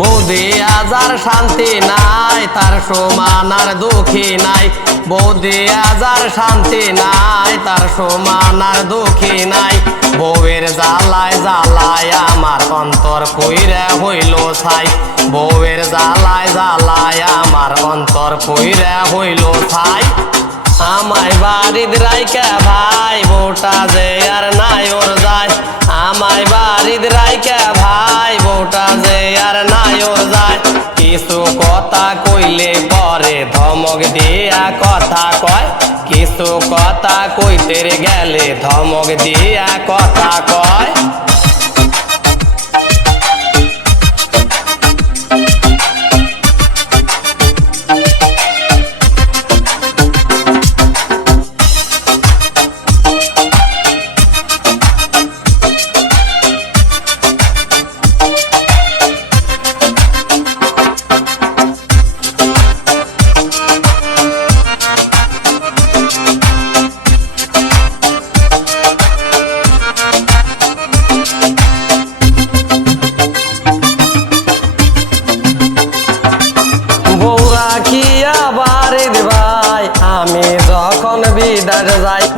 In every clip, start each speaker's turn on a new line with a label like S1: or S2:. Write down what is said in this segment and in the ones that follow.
S1: বৌদি আজার শান্তি নাই তার সমান আর দুঃখী নাই। বৌদি আজার শান্তি নাই, তার সমান আর দুঃখী নাই। বউয়ের জ্বালায় জ্বালায় আমার অন্তর কইরা হইল ছাই। বউয়ের জ্বালায় জ্বালায় আমার অন্তর কইরা হইল ছাই। আমায় বাড়ির রাইকা ভাই, বউটা যে আর নাই ধমক দিয়া কথা কয় কিছু কথা কইতে গেলে ধমক দিয়া কথা কয়।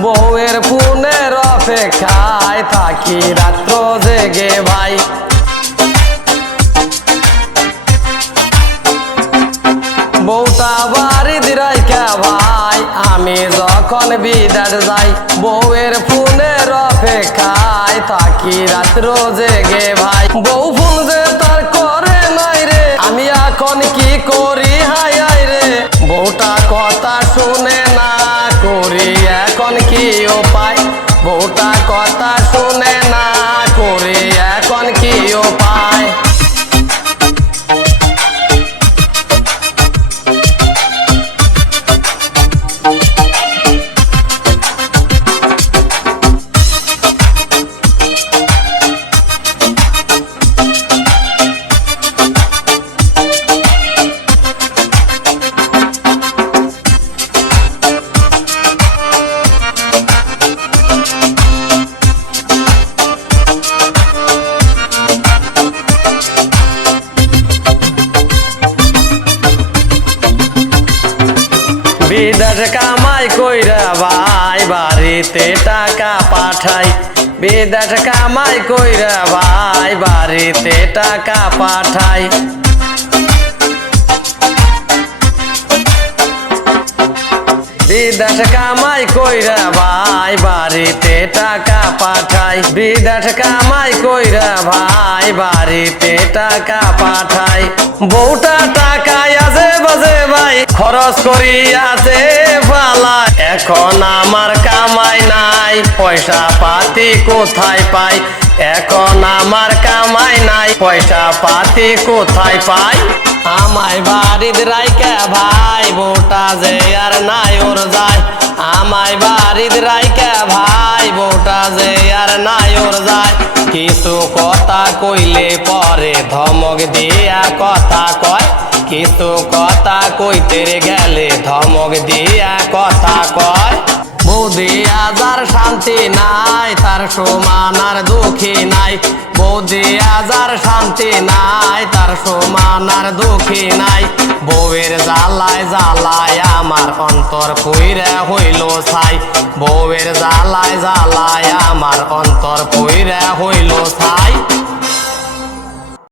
S1: বউয়ের ফোনের অপেক্ষায় থাকি রাত্র জেগে ভাই। বউটা বাড়ি দিরাইকা ভাই, আমি যখন বিদার যাই, বউয়ের ফোনের অপেক্ষায় থাকি রাত্র জেগে ভাই। বউ ফোন যে তার করে নাই রে, আমি এখন কি করি হাই রে? বউটা কথা শুনে বিদেশ কামাই কইরা ভাই, বাড়িতে টাকা পাঠাই। বিদেশ কামাই কইরা ভাই, বাড়িতে টাকা পাঠাই। বিদেশ কামাই কইরা ভাই টাকা পাঠাই, বিদেশ কামাই কইরা ভাই, বাড়িতে টাকা পাঠাই। বউটা টাকায় আছে বাজে ভাই, খরচ করিয়াছে পালা। এখন আমার কামাই নাই, পয়সা পাতি কোথায় পাই? এখন আমার কামাই নাই, পয়সা পাতি কোথায় পাই? আমায় বাড়ির রাইকা ভাই বউটা যে আর নাই ওর যায়। আমায় বাড়ির রাইকা ভাই বউটা যে আর নাই ওর যায়। কিছু কথা কইলে পরে ধমক দিয়া কথা কয়। কিছু কথা কইতে গেলে ধমক দিয়া কথা কয়। বৌদি আজার শান্তি নাই, তার সমান আর দুঃখী নাই। বৌদি আজার শান্তি নাই, তার সমান আর দুঃখী নাই। বউয়ের জ্বালায় জ্বালায় আমার অন্তর পুইরে হইল ছাই। বউয়ের জ্বালায় জ্বালায় আমার অন্তর পুইরে হইল ছাই।